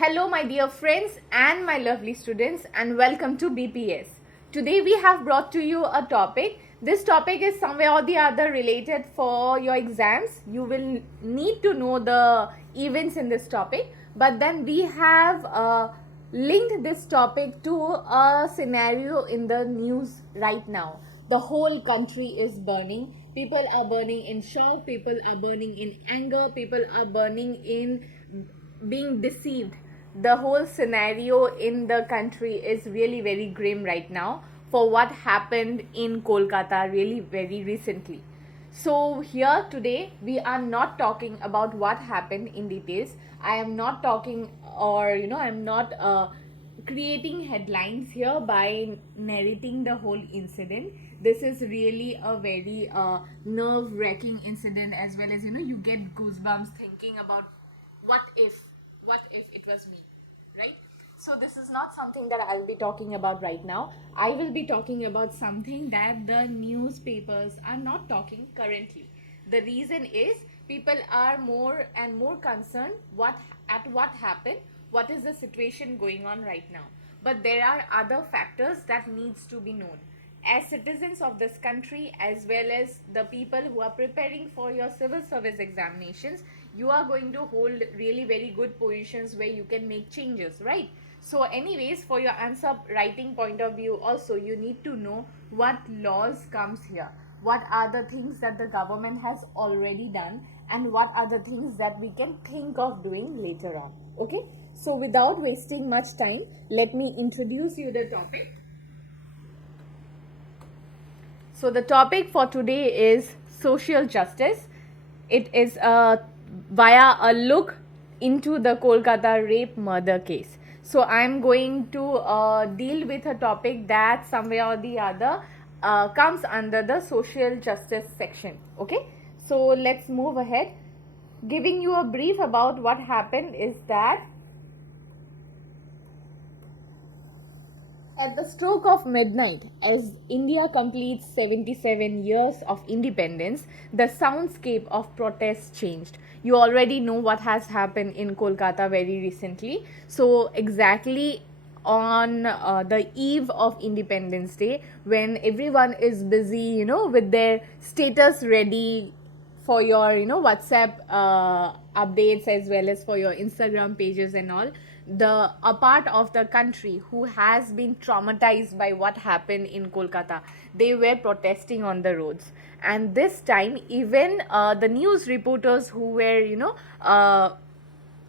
Hello, my dear friends and my lovely students, and welcome to BPS. Today, we have brought to you a topic. This topic is somewhere or the other related for your exams. You will need to know the events in this topic, but then we have linked this topic to a scenario in the news right now. The whole country is burning. People are burning in shock, people are burning in anger, people are burning in being deceived. The whole scenario in the country is really very grim right now for what happened in Kolkata really very recently. So here today we are not talking about what happened in details. I am not talking, or I'm not creating headlines here by narrating the whole incident. This is really a very nerve wracking incident, as well as you get goosebumps thinking about what if it was me, right? So this is not something that I'll be talking about right now. I will be talking about something that the newspapers are not talking currently. The reason is people are more and more concerned what happened, what is the situation going on right now. But there are other factors that needs to be known. As citizens of this country, as well as the people who are preparing for your civil service examinations, you are going to hold really very good positions where you can make changes, right? So anyways, for your answer writing point of view also, you need to know what laws comes here, what are the things that the government has already done, and what are the things that we can think of doing later on. Okay, so without wasting much time, let me introduce you the topic. So the topic for today is social justice. It is via a look into the Kolkata rape murder case. So I'm going to deal with a topic that somewhere or the other comes under the social justice section. Okay, so let's move ahead. Giving you a brief about what happened is that at the stroke of midnight, as India completes 77 years of independence, the soundscape of protest changed. You already know what has happened in Kolkata very recently. So, exactly on the eve of Independence Day, when everyone is busy, with their status ready for your WhatsApp updates, as well as for your Instagram pages and all, the a part of the country who has been traumatized by what happened in Kolkata, they were protesting on the roads. And this time, even the news reporters who were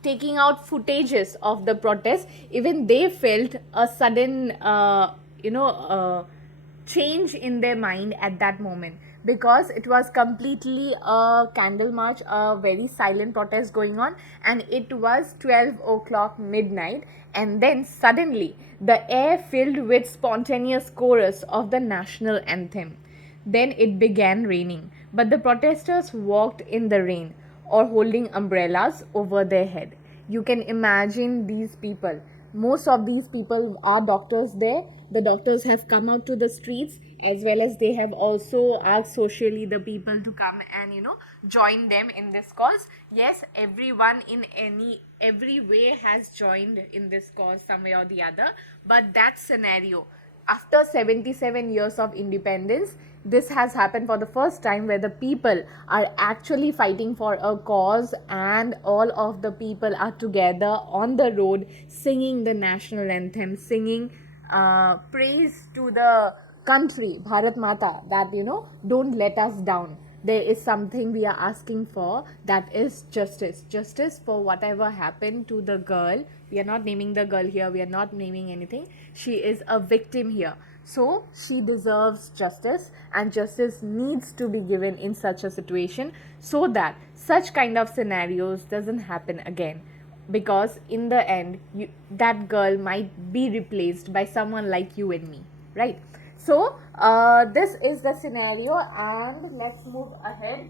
taking out footages of the protest, even they felt a sudden change in their mind at that moment, because it was completely a candle march, a very silent protest going on, and it was 12 o'clock midnight, and then suddenly the air filled with spontaneous chorus of the national anthem. Then it began raining, but the protesters walked in the rain or holding umbrellas over their head. You can imagine these people. Most of these people are doctors there. The doctors have come out to the streets, as well as they have also asked socially the people to come and join them in this cause. Yes, everyone in every way has joined in this cause some way or the other. But that scenario, after 77 years of independence, this has happened for the first time, where the people are actually fighting for a cause, and all of the people are together on the road singing the national anthem, singing praise to the country, Bharat Mata, that don't let us down. There is something we are asking for, that is justice for whatever happened to the girl. We are not naming the girl here, we are not naming anything. She is a victim here, so she deserves justice, and justice needs to be given in such a situation, so that such kind of scenarios doesn't happen again. Because in the end, that girl might be replaced by someone like you and me, right? So this is the scenario, and let's move ahead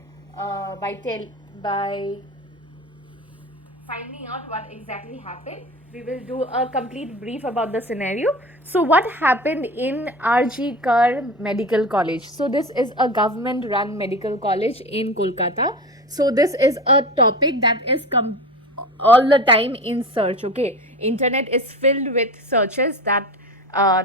by finding out what exactly happened. We will do a complete brief about the scenario. So what happened in RG Kar Medical College? So this is a government run medical college in Kolkata. So this is a topic that is all the time in search. Okay, internet is filled with searches that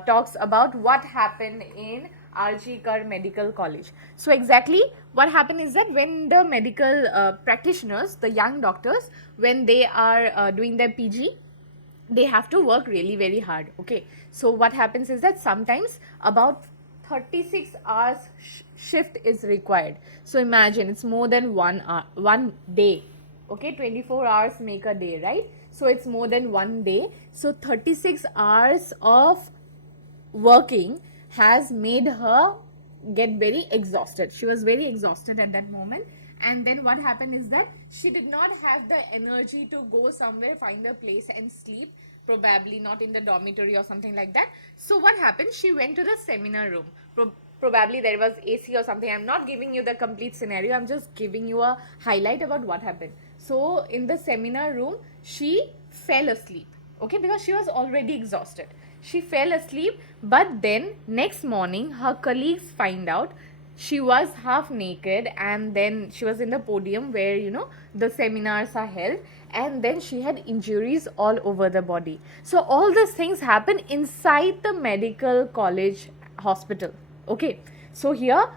talks about what happened in RG Kar Medical College. So exactly what happened is that when the medical practitioners, the young doctors, when they are doing their PG, they have to work really very hard. Okay, so what happens is that sometimes about 36 hours shift is required. So imagine it's more than 1 hour, 1 day. Okay, 24 hours make a day, right? So it's more than 1 day. So 36 hours of working has made her get very exhausted. She was very exhausted at that moment. And then what happened is that she did not have the energy to go somewhere, find a place and sleep, probably not in the dormitory or something like that. So what happened? She went to the seminar room. Probably there was AC or something. I'm not giving you the complete scenario. I'm just giving you a highlight about what happened. So in the seminar room, she fell asleep. Okay, because she was already exhausted. She fell asleep, but then next morning, her colleagues find out she was half naked, and then she was in the podium where the seminars are held, and then she had injuries all over the body. So all these things happen inside the medical college hospital. Okay, so here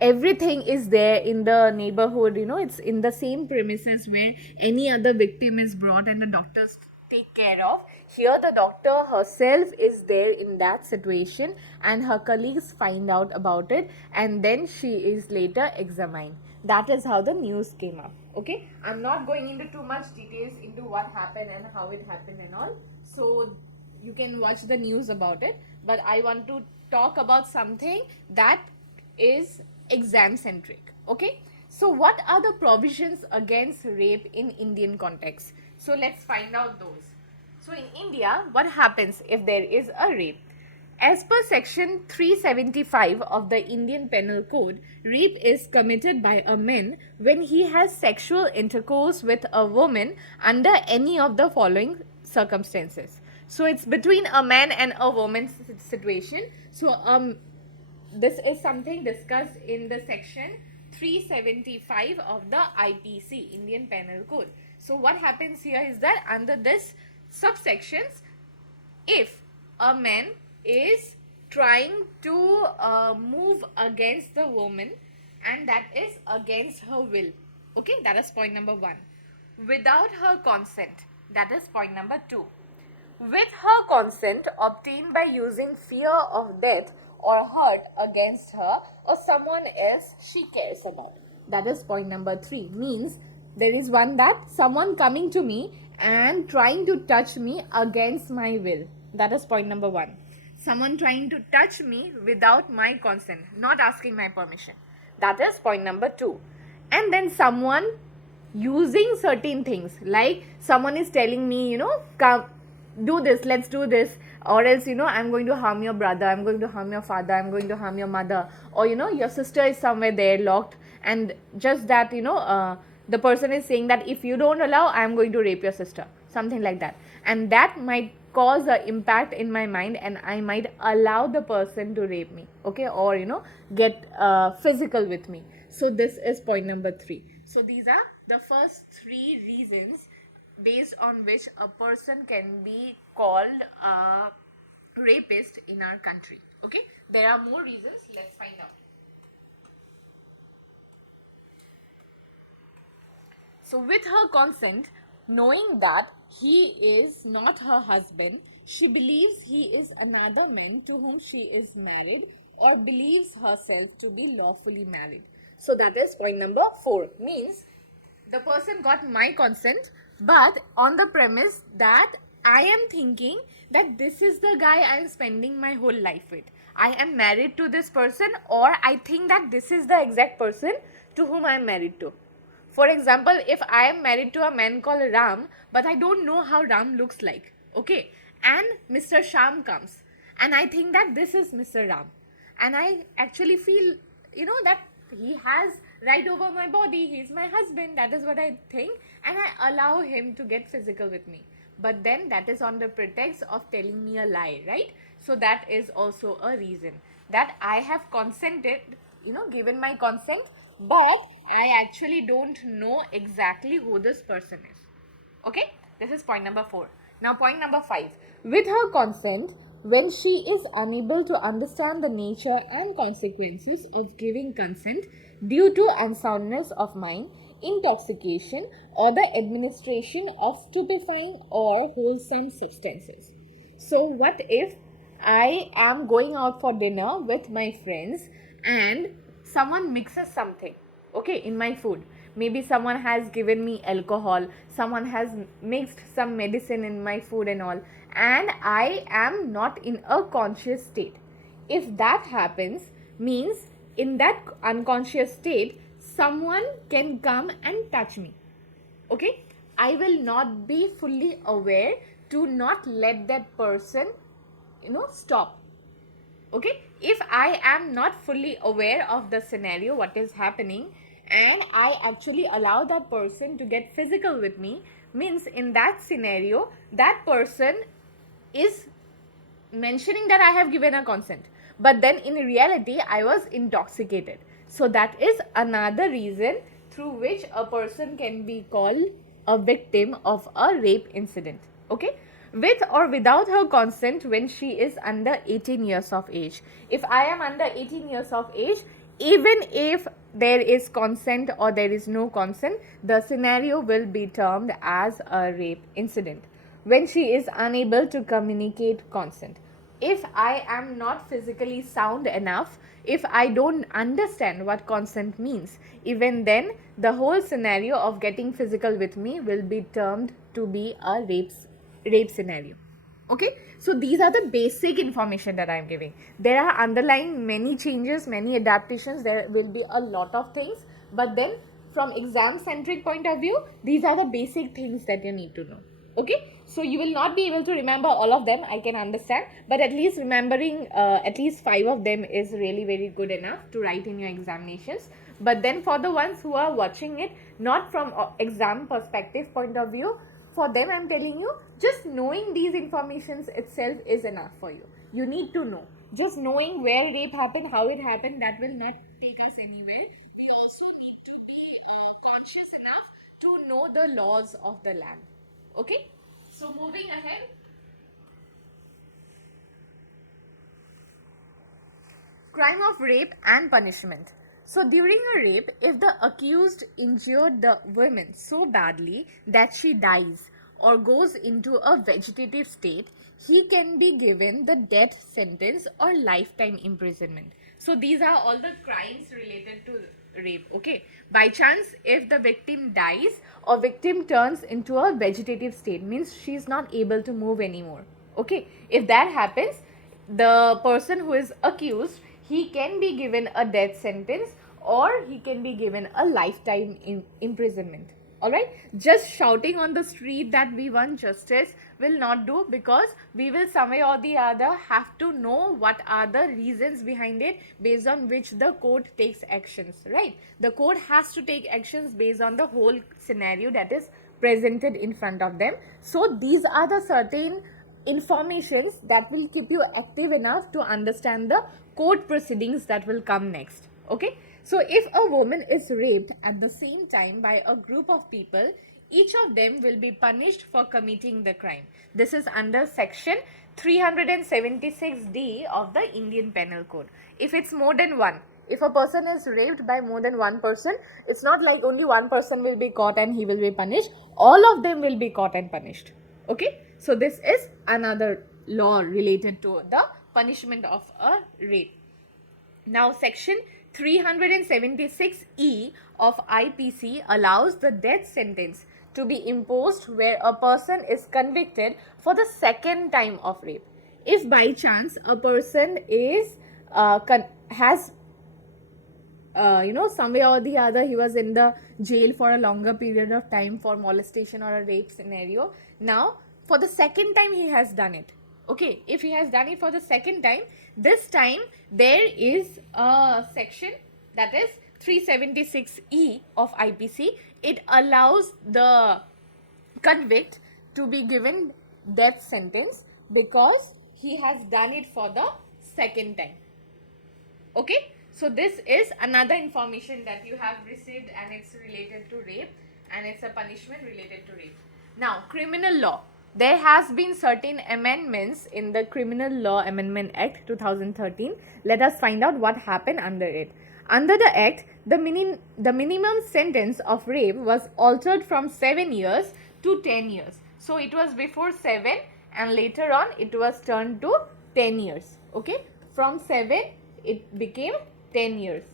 everything is there in the neighborhood, it's in the same premises where any other victim is brought and the doctors take care of. Here the doctor herself is there in that situation, and her colleagues find out about it, and then she is later examined. That is how the news came up. Okay, I'm not going into too much details into what happened and how it happened and all, so you can watch the news about it. But I want to talk about something that is exam centric. Okay, so what are the provisions against rape in Indian context? So let's find out those. So in India, what happens if there is a rape? As per section 375 of the Indian Penal Code, rape is committed by a man when he has sexual intercourse with a woman under any of the following circumstances. So it's between a man and a woman situation. So this is something discussed in the section 375 of the IPC, Indian Penal Code. So what happens here is that under this subsections, if a man is trying to move against the woman, and that is against her will, okay, that is point number 1. Without her consent, that is point number 2. With her consent obtained by using fear of death or hurt against her or someone else she cares about, that is point number 3. Means there is one that someone coming to me and trying to touch me against my will, that is point number 1. Someone trying to touch me without my consent, not asking my permission, that is point number 2. And then someone using certain things, like someone is telling me, come do this, let's do this, or else I'm going to harm your brother, I'm going to harm your father, I'm going to harm your mother, or your sister is somewhere there locked, and just that the person is saying that if you don't allow, I'm going to rape your sister, something like that, and that might cause an impact in my mind, and I might allow the person to rape me, okay, or get physical with me. So this is point number 3. So these are the first 3 reasons based on which a person can be called a rapist in our country. Okay, there are more reasons, let's find out. So with her consent, knowing that he is not her husband, she believes he is another man to whom she is married, or believes herself to be lawfully married. So that is point number 4. Means the person got my consent, but on the premise that I am thinking that this is the guy I am spending my whole life with. I am married to this person, or I think that this is the exact person to whom I am married to. For example, if I am married to a man called Ram, but I don't know how Ram looks like, okay, and Mr. Sham comes, and I think that this is Mr. Ram, and I actually feel, that he has right over my body, he's my husband, that is what I think, and I allow him to get physical with me. But then that is on the pretext of telling me a lie, right? So that is also a reason that I have consented, given my consent, but I actually don't know exactly who this person is. Okay, this is point number 4. Now point number 5. With her consent, when she is unable to understand the nature and consequences of giving consent due to unsoundness of mind, intoxication, or the administration of stupefying or wholesome substances. So what if I am going out for dinner with my friends and someone mixes something, okay, in my food? Maybe someone has given me alcohol, someone has mixed some medicine in my food and all, and I am not in a conscious state. If that happens, means in that unconscious state, someone can come and touch me. Okay, I will not be fully aware to not let that person stop. Okay, if I am not fully aware of the scenario what is happening and I actually allow that person to get physical with me, means in that scenario that person is mentioning that I have given a consent, but then in reality I was intoxicated. So that is another reason through which a person can be called a victim of a rape incident. Okay, with or without her consent when she is under 18 years of age. If I am under 18 years of age, even if there is consent or there is no consent, the scenario will be termed as a rape incident. When she is unable to communicate consent, if I am not physically sound enough, if I don't understand what consent means, even then the whole scenario of getting physical with me will be termed to be a rape scenario. Okay, so these are the basic information that I am giving. There are underlying many changes, many adaptations, there will be a lot of things, but then from exam centric point of view, these are the basic things that you need to know. Okay, so you will not be able to remember all of them, I can understand, but at least remembering at least 5 of them is really very good enough to write in your examinations. But then for the ones who are watching it not from exam perspective point of view, for them I'm telling you, just knowing these informations itself is enough for you. You need to know. Just knowing where rape happened, how it happened, that will not take us anywhere. We also need to be conscious enough to know the laws of the land. Okay, so moving ahead, crime of rape and punishment. So, during a rape, if the accused injured the woman so badly that she dies or goes into a vegetative state, he can be given the death sentence or lifetime imprisonment. So, these are all the crimes related to rape. Okay, by chance, if the victim dies or victim turns into a vegetative state, means she is not able to move anymore. Okay, if that happens, the person who is accused, he can be given a death sentence or he can be given a lifetime imprisonment. All right, just shouting on the street that we want justice will not do, because we will some way or the other have to know what are the reasons behind it, based on which the court takes actions, right? The court has to take actions based on the whole scenario that is presented in front of them. So these are the certain informations that will keep you active enough to understand the court proceedings that will come next. Okay, so if a woman is raped at the same time by a group of people, each of them will be punished for committing the crime. This is under section 376D of the Indian Penal Code. If it's more than one, if a person is raped by more than one person, it's not like only one person will be caught and he will be punished. All of them will be caught and punished. Okay, so this is another law related to the punishment of a rape. Now section 376E of IPC allows the death sentence to be imposed where a person is convicted for the second time of rape. If by chance a person is has some way or the other he was in the jail for a longer period of time for molestation or a rape scenario, now for the second time he has done it. Okay, if he has done it for the second time, this time there is a section that is 376E of IPC. It allows the convict to be given death sentence because he has done it for the second time. Okay, so this is another information that you have received and it's related to rape and it's a punishment related to rape. Now, criminal law. There has been certain amendments in the Criminal Law Amendment Act 2013. Let us find out what happened under it. Under the act, the minimum sentence of rape was altered from 7 years to 10 years. So it was before 7 and later on it was turned to 10 years. Okay, from 7 it became 10 years.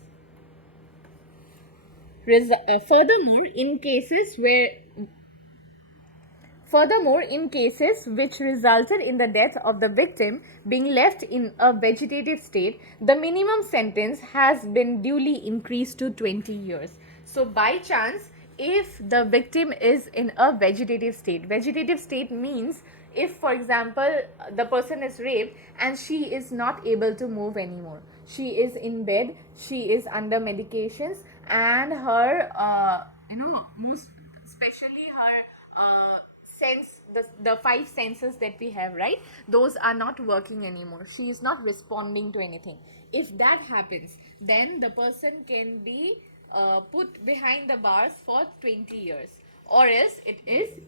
Furthermore, in cases which resulted in the death of the victim being left in a vegetative state, the minimum sentence has been duly increased to 20 years. So, by chance, if the victim is in a vegetative state means if, for example, the person is raped and she is not able to move anymore, she is in bed, she is under medications, and her, most especially her sense, the five senses that we have, right, those are not working anymore, she is not responding to anything. If that happens, then the person can be put behind the bars for 20 years, or else it is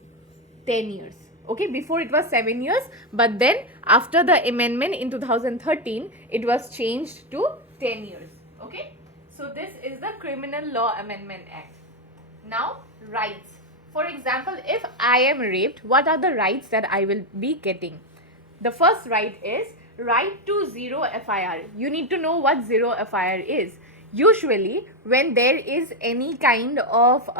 10 years. Okay, before it was 7 years, but then after the amendment in 2013 it was changed to 10 years. Okay, so this is the Criminal Law Amendment Act. Now, rights. For example, if I am raped, what are the rights that I will be getting? The first right is right to zero FIR. You need to know what zero FIR is. Usually, when there is any kind of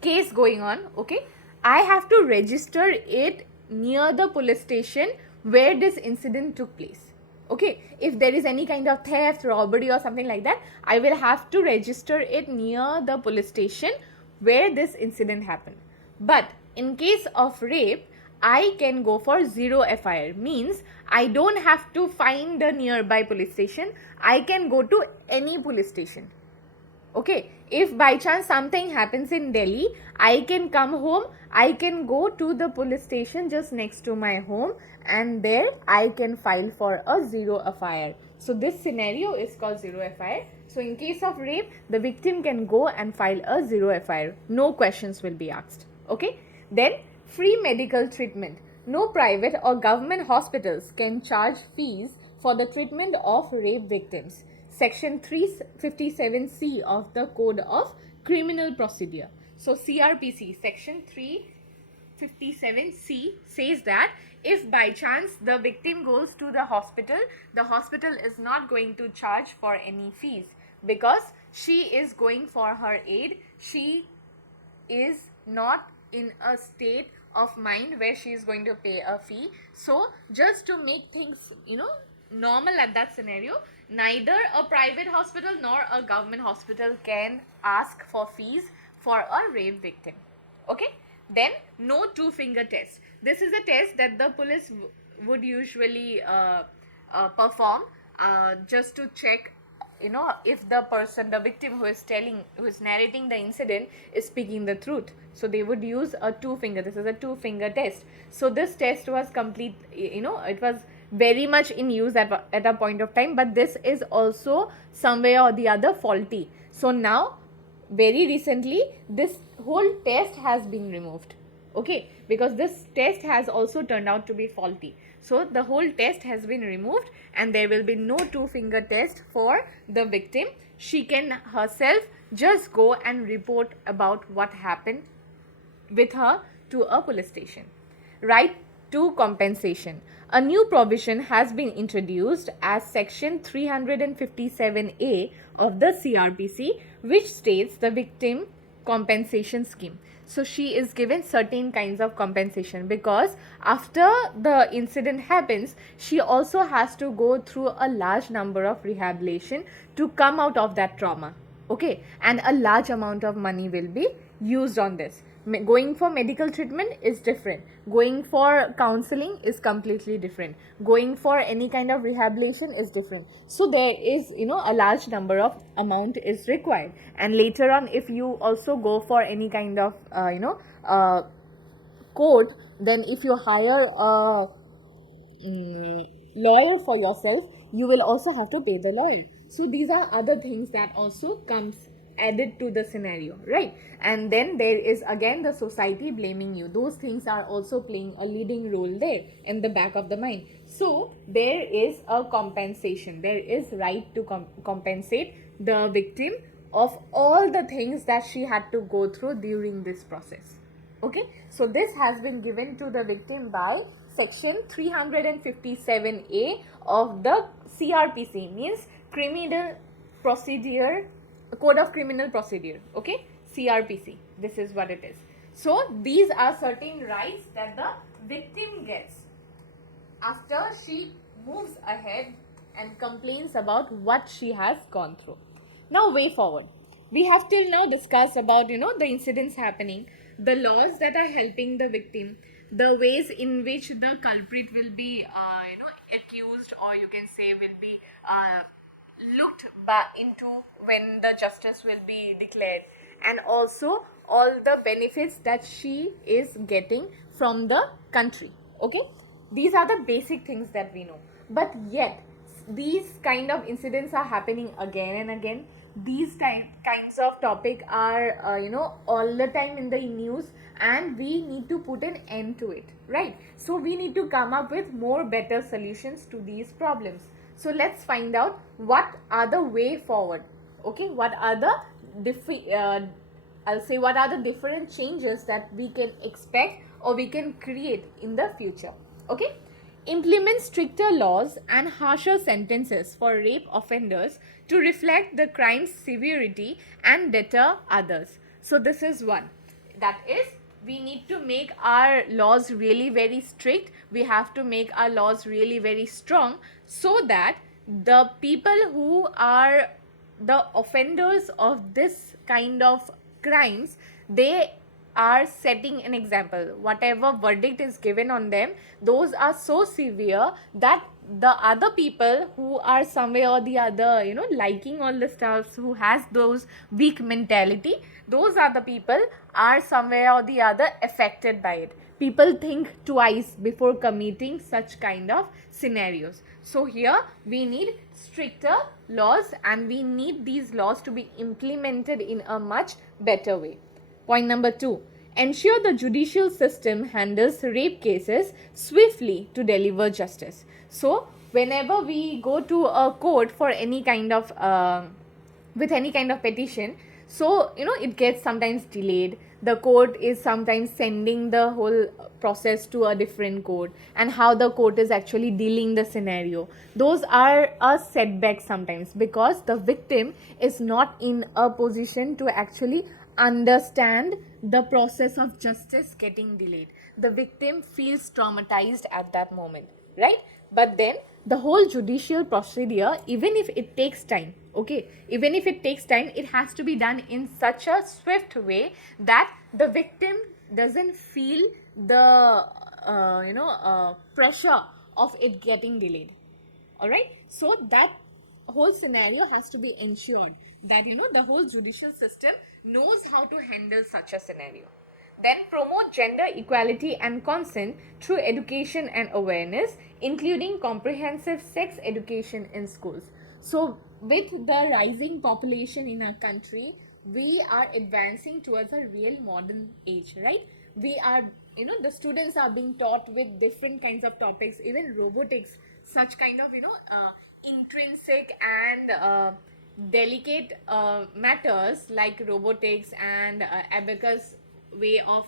case going on, okay, I have to register it near the police station where this incident took place. Okay, if there is any kind of theft, robbery or something like that, I will have to register it near the police station where this incident happened. But in case of rape, I can go for zero FIR, means I don't have to find the nearby police station, I can go to any police station. Okay, if by chance something happens in Delhi, I can come home, I can go to the police station just next to my home, and there I can file for a zero FIR. So this scenario is called zero FIR. So in case of rape, the victim can go and file a zero FIR. No questions will be asked. Okay, then free medical treatment. No private or government hospitals can charge fees for the treatment of rape victims. Section 357C of the Code of Criminal Procedure. So CRPC section 357C says that if by chance the victim goes to the hospital is not going to charge for any fees because she is going for her aid. She is not in a state of mind where she is going to pay a fee. So just to make things, normal at that scenario, neither a private hospital nor a government hospital can ask for fees for a rape victim. Okay, then no two-finger test. This is a test that the police would usually perform just to check, if the victim who is narrating the incident is speaking the truth. So they would use a two-finger. This is a two-finger test. So this test was complete, it was very much in use at a point of time, but this is also somewhere or the other faulty. So now, very recently, this whole test has been removed. Okay, because this test has also turned out to be faulty. So the whole test has been removed and there will be no two-finger test for the victim. She can herself just go and report about what happened with her to a police station. Right to compensation. A new provision has been introduced as section 357A of the CRPC, which states the victim compensation scheme. So she is given certain kinds of compensation because after the incident happens, she also has to go through a large number of rehabilitation to come out of that trauma. Okay, and a large amount of money will be used on this. Going for medical treatment is different. Going for counseling is completely different. Going for any kind of rehabilitation is different. So there is, a large number of amount is required. And later on, if you also go for any kind of, court, then if you hire a lawyer for yourself, you will also have to pay the lawyer. So these are other things that also comes added to the scenario, right? And then there is again the society blaming you. Those things are also playing a leading role there in the back of the mind. So there is a compensation. There is right to compensate the victim of all the things that she had to go through during this process. Okay, so this has been given to the victim by section 357A of the CRPC, means criminal procedure, code of criminal procedure. Okay, CRPC, this is what it is. So these are certain rights that the victim gets after she moves ahead and complains about what she has gone through. Now, way forward, we have till now discussed about the incidents happening, the laws that are helping the victim, the ways in which the culprit will be accused, or you can say will be looked back into when the justice will be declared, and also all the benefits that she is getting from the country. Okay, these are the basic things that we know, but yet these kind of incidents are happening again and again. These kinds of topic are all the time in the news, and we need to put an end to it, right? So we need to come up with more better solutions to these problems. So let's find out what are the way forward. Okay, what are the I'll say what are the different changes that we can expect or we can create in the future. Okay, implement stricter laws and harsher sentences for rape offenders to reflect the crime's severity and deter others. So this is one. That is, we need to make our laws really very strict. We have to make our laws really very strong, so that the people who are the offenders of this kind of crimes, they are setting an example. Whatever verdict is given on them, those are so severe that the other people who are somewhere or the other liking all the stuff, who has those weak mentality, those are the people are somewhere or the other affected by it. People think twice before committing such kind of scenarios. So here we need stricter laws, and we need these laws to be implemented in a much better way. Point number 2, ensure the judicial system handles rape cases swiftly to deliver justice. So whenever we go to a court for any kind of with any kind of petition, so it gets sometimes delayed. The court is sometimes sending the whole process to a different court, and how the court is actually dealing the scenario, those are a setback sometimes, because the victim is not in a position to actually understand the process of justice getting delayed. The victim feels traumatized at that moment, right? But then the whole judicial procedure, even if it takes time, okay, even if it takes time, it has to be done in such a swift way that the victim doesn't feel the pressure of it getting delayed. All right, so that whole scenario has to be ensured, that the whole judicial system knows how to handle such a scenario. Then promote gender equality and consent through education and awareness, including comprehensive sex education in schools. So with the rising population in our country, we are advancing towards a real modern age, right? We are, the students are being taught with different kinds of topics, even robotics, such kind of intrinsic and delicate matters like robotics and abacus way of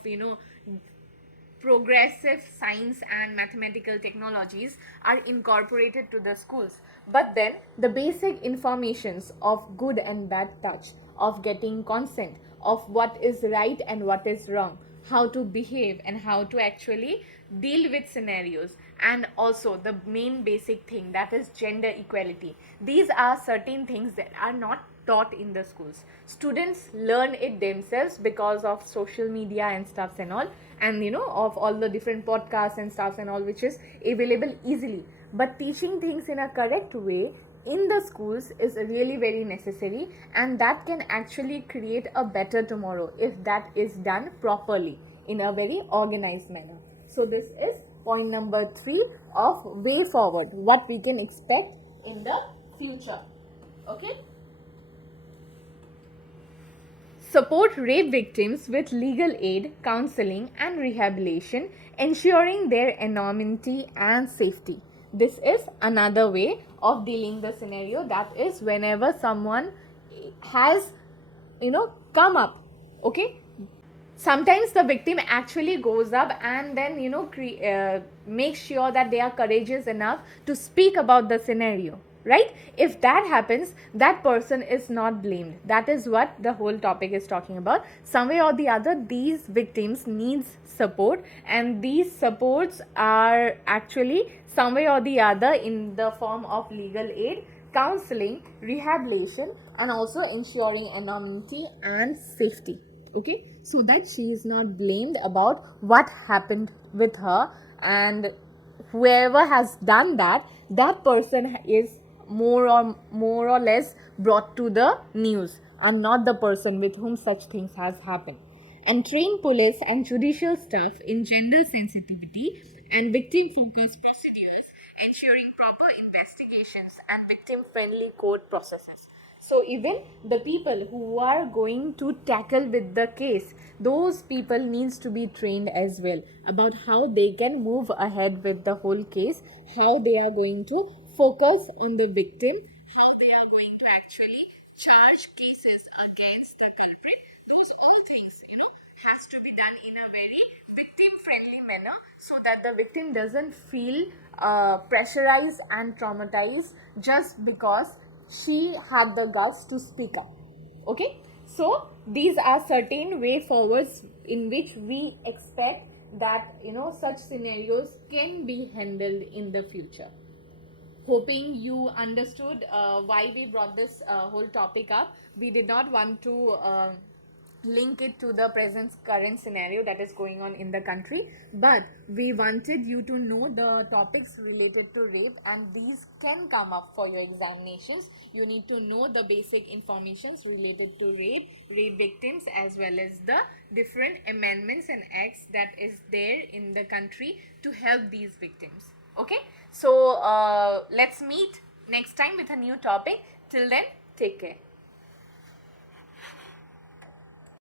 progressive science and mathematical technologies are incorporated to the schools. But then the basic informations of good and bad touch, of getting consent, of what is right and what is wrong, how to behave and how to actually deal with scenarios, and also the main basic thing, that is gender equality. These are certain things that are not taught in the schools. Students learn it themselves because of social media and stuffs and all, and of all the different podcasts and stuffs and all, which is available easily. But teaching things in a correct way in the schools is really very necessary, and that can actually create a better tomorrow if that is done properly in a very organized manner. So this is point number 3 of way forward, what we can expect in the future. Okay. Support rape victims with legal aid, counseling, and rehabilitation, ensuring their anonymity and safety. This is another way of dealing the scenario, that is whenever someone has come up, okay, sometimes the victim actually goes up and then make sure that they are courageous enough to speak about the scenario, right? If that happens, that person is not blamed. That is what the whole topic is talking about. Some way or the other, these victims needs support, and these supports are actually some way or the other in the form of legal aid, counseling, rehabilitation, and also ensuring anonymity and safety, okay, so that she is not blamed about what happened with her. And whoever has done that, that person is more or less brought to the news, and not the person with whom such things has happened. And train police and judicial staff in gender sensitivity and victim focused procedures, ensuring proper investigations and victim friendly court processes. So even the people who are going to tackle with the case, those people needs to be trained as well about how they can move ahead with the whole case, how they are going to focus on the victim, how they are going to actually charge cases against the culprit. Those all things, has to be done in a very victim friendly manner, so that the victim doesn't feel pressurized and traumatized just because she had the guts to speak up, okay. So these are certain way forwards in which we expect that such scenarios can be handled in the future. Hoping you understood why we brought this whole topic up. We did not want to link it to the present current scenario that is going on in the country, but we wanted you to know the topics related to rape, and these can come up for your examinations. You need to know the basic informations related to rape victims, as well as the different amendments and acts that is there in the country to help these victims, okay. So let's meet next time with a new topic. Till then, take care.